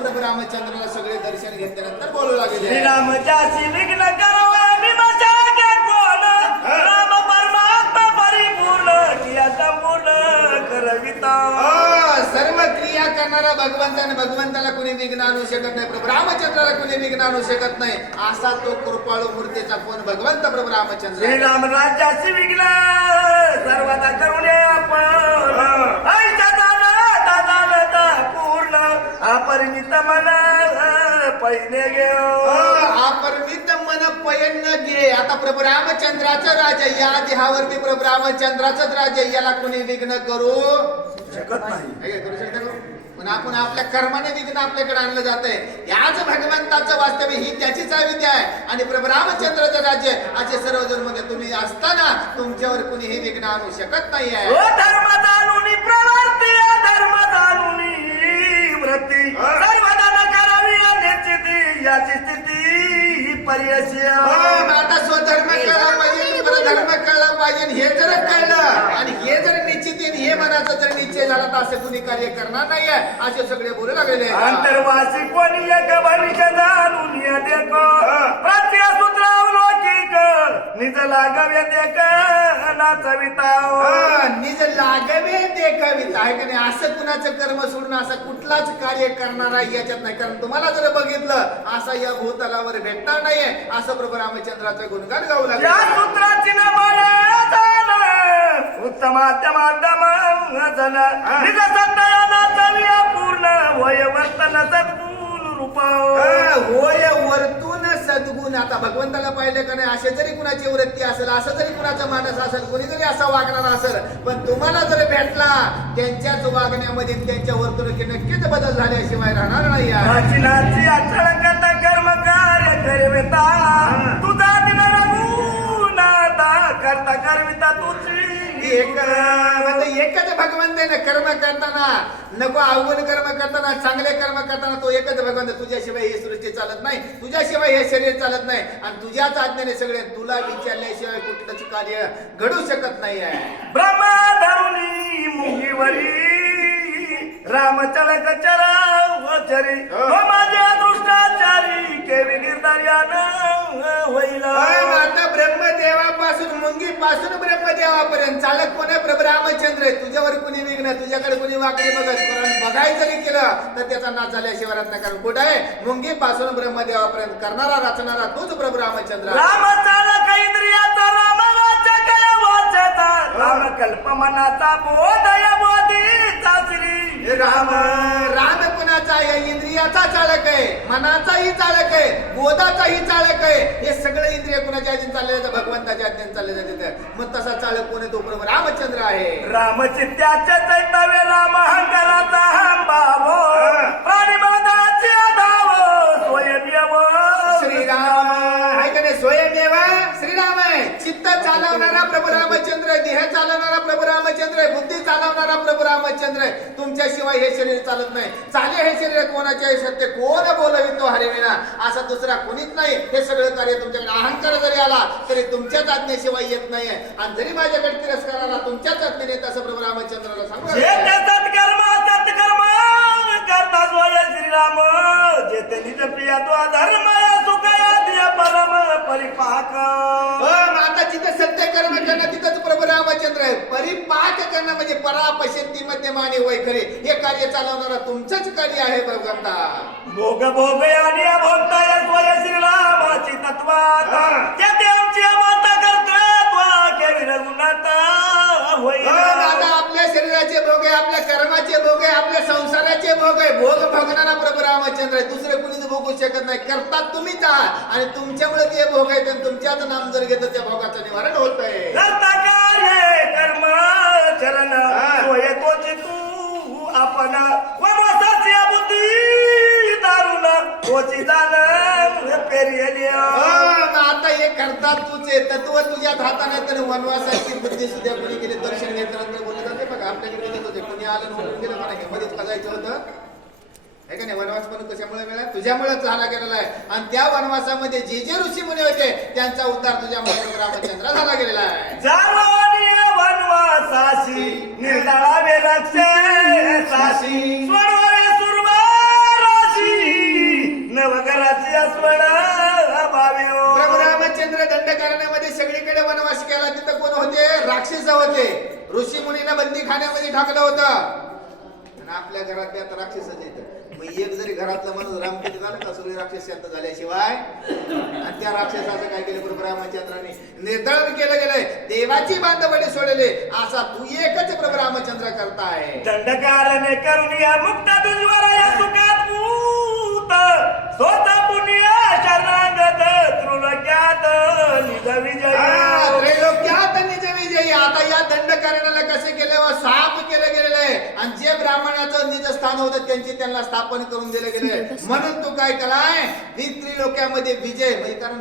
असं प्रभू रामचंद्राला सगळे दर्शन घेतल्यानंतर बोलू लागले. श्रीरामच्यासी विघ्न करवा मी माझ्या गे कोण राम परमात्मा परिपूर्ण किया संपूर्ण करविता. सर्व क्रिया करणारा भगवंताने भगवंताला कुणी विघ्न आणू शकत नाही. प्रभू रामचंद्राला कुणी विघ्न आणू शकत नाही. असा तो कृपाळू मूर्तीचा कोण भगवंत प्रभू रामचंद्र. श्रीराम राज्यासी विघ्न सर्वदा करून आपण पूर्ण अपरिमित मन पहिने घेऊ. अपरिमित मन पयन घे. आता प्रभू रामचंद्राचं राज्य या देहावरती प्रभू रामचंद्राचंच राज्य, याला कुणी विघ्न करू शकत नाही. करू शकता का? पण आपण आपल्या कर्माने विघ्न आपल्याकडे आणलं जातंय. याच भगवंताचं वास्तव्य, ही त्याचीच विद्या आहे. आणि प्रभू रामचंद्राचं राज्य असे सर्वजण मध्ये तुम्ही असताना तुमच्यावर कुणीही विघ्न आणू शकत नाही आहे. धर्म जाणून प्रवर्ती धर्म जाणून व्रती सर्वदा करावी निश्चिती याची स्थिती पर्यशी. आता स्वधर्म कळला पाहिजे, परधर्म कळला पाहिजे. हे जर कळलं आणि हे जर निश्चित हे मनाचा जर निश्चय झाला तर असे कुणी कार्य करणार नाहीये, असे सगळे बोलू लागलेले. अंतर्वासी कोणी एक भविष्य जाणून देखो प्रत्येक सूत्रावलौकिक निज लागव्य देख नाचविता. निज लागवे देखाविता आहे का नाही. असं कुणाचं कर्म सोडून असं कुठलाच कार्य करणारा याच्यात नाही. कारण तुम्हाला जर बघितलं असं या भूतलावर भेटणार नाहीये. असं प्रभू रामचंद्राचं गुणगान गाऊ लागले. या सूत्राची उत्तमात्य माध्यम निज सत्याना पूर्ण वय वर्तन सद्गुण रूप. होय वर्तून सद्गुण. आता भगवंताला पाहिलं का नाही, असे जरी कुणाची वृत्ती असेल, असं जरी कुणाचा मानस असेल, कोणी जरी असा वागणार असेल, पण तुम्हाला जर भेटला त्यांच्याच वागण्यामध्ये त्यांच्या वर्तणुकीत नक्कीच बदल झाल्याशिवाय राहणार नाही. नाची अचळकत कर्म कार्य करविता तुझा दिन रघुनाथा करता करविता तुझी. एकच भगवंत आहे ना. कर्म करताना नको अवगुण कर्म करताना, चांगले कर्म करताना तो एकच भगवंत. तुझ्याशिवाय ही सृष्टी चालत नाही, तुझ्याशिवाय हे शरीर चालत नाही, आणि तुझ्याच आज्ञेने सगळे तुला विचारल्याशिवाय कुठलंच कार्य घडू शकत नाही आहे. ब्रह्मा धरुणी मुंगीवरी रामचलक चरावचरी माझ्या दृष्टाचारी केवी निर्दर्यान होईल. आता ब्रह्मदेवापासून मुंगीपासून ब्रह्मदेवापर्यंत चालक कोण आहे? प्रभू रामचंद्र आहे. तुझ्यावर कुणी विघ्न, तुझ्याकडे कुणी वाकडे बघत, कारण बघायचं जरी केलं तर त्याचा नाश झाल्याशिवाय राहत नाही. कारण कुठं आहे? मुंगीपासून ब्रह्मदेवापर्यंत करणारा रचणारा तोच प्रभू रामचंद्र. राम चालक इंद्रियाचा राम वाचक वाचता राम कल्प मनाचा बोधय बोधीचा श्री राम. राम कुणाचा आहे? इंद्रियाचा चालक आहे, मनाचाही चालक आहे, बोधाचाही चालक आहे. हे सगळे इंद्रिय कुणाच्या आधीन चालले जातात? भगवंताच्या आधीन चालले जाते. मग तसा चालक कोण आहे? तो प्रभू रामचंद्र आहे. रामचित्त्याचे चैतव्य राम अहंकाराचा भावो प्राणिमानाचे धावो स्वयंयव श्रीराम आहे का नाही? स्वयंदेव श्रीराम आहे. चित्त चालवणारा प्रभू रामचंद्र आहे, देह चालवणारा प्रभू रामचंद्र आहे, बुद्धी चालवणारा प्रभू रामचंद्र आहे. तुमच्याशिवाय हे शरीर चालत नाही. चाले हे शरीर कोणाचे आहे? सत्य कोण बोलवितो हरिविना, असा दुसरा कोणीच नाही. हे सगळं कार्य तुमच्याकडे अहंकार जरी आला तरी तुमच्याच आज्ञेशिवाय येत नाहीये. आणि जरी माझ्याकडे तिरस्कार आला तुमच्याच आज्ञेने येत, असं प्रभू रामचंद्राला सांगू. सत्कर्म करता स्वय श्रीराम जेते निज प्रिया तो धर्म सुख परम परिपाक. आता जिथे सत्य कर्म करणं तिथंच प्रभू रामचंद्र आहे. परिपाक करणं म्हणजे परापशंती मध्यम आणि वैखरे, हे कार्य चालवणारा तुमचंच कार्य आहे भगवंता. भोग भोग आणि अभोगता स्वय श्रीरामाची तत्वात त्याते आमची अमाता करतोय केवी रघुनाथा होईल. आता आपल्या शरीराचे भोग आहे, आपल्या कर्माचे भोग आहे, आपल्या संसाराचे भोग आहे. भोग भोगणारा प्रभू रामचंद्र आहे. दुसरे कुणीच भोगू शकत नाही. करतात तुम्हीच आहात आणि तुमच्यामुळे ते भोग आहेत. आणि तुमच्याच नाम जर घेतं त्या भोगाचं निवारण होत आहे. करता कार्य कर्म चरण होय तोची तू आपण वनवासाची बुद्धी दारुण तोची जाण पेरियली. आता हे करतात तुझे तत्व तुझ्याच हाताने, तर वनवासाची बुद्धी सुद्धा कोणी गेले दर्शन घेतल्यानंतर बोलले जाते बघा. आपल्याकडे येत होते, कोणी आलं म्हणून गेलं म्हणा, मध्येच बघायचं होतं हे का नाही. वनवास पण कशामुळे मिळाला? तुझ्यामुळे झाला गेलेला आहे. आणि त्या वनवासामध्ये जे जे ऋषी मुनी होते त्यांचा उद्धार तुझ्यामुळे रामचंद्र झाला गेलेला आहे. जाणवणी वनवासाशी निर्दळा वेलक्षे साशी सोडवावे सुरवाराशी लक्ष्मण भावी हो. प्रभू रामचंद्र दंडकारण्यामध्ये सगळीकडे वनवास केला. तिथं कोण होते? राक्षस होते. ऋषी मुनीला बंदी खाण्यामध्ये टाकलं होतं. आणि आपल्या घरात त्यात राक्षसच येतं. मग एक जरी घरातलं माणूस रामकिती झालं का सगळे राक्षस शांत झाल्याशिवाय. आणि त्या राक्षसाचं काय केलं प्रभू रामचंद्राने? निर्दळन केलं गेलंय. देवाची बांधवडी सोडले असा तू एकच प्रभू रामचंद्र करताय. दंडकारणे करून या मुक्त दुर्वर या सुखात भूत स्वतः पुण्य शरणागत त्रुलक्यात निज विजय. त्रैलोक्यात निज विजयी. आता या दंडकारण्याला कसे केले? साप केलं गेलेलं आहे. आणि जे ब्राह्मणाचं निज स्थान होतं त्यांची त्यांना स्थापन करून दिलं गेले. म्हणून तू काय केलाय? ही त्रिलोक्यामध्ये विजय म्हणजे कारण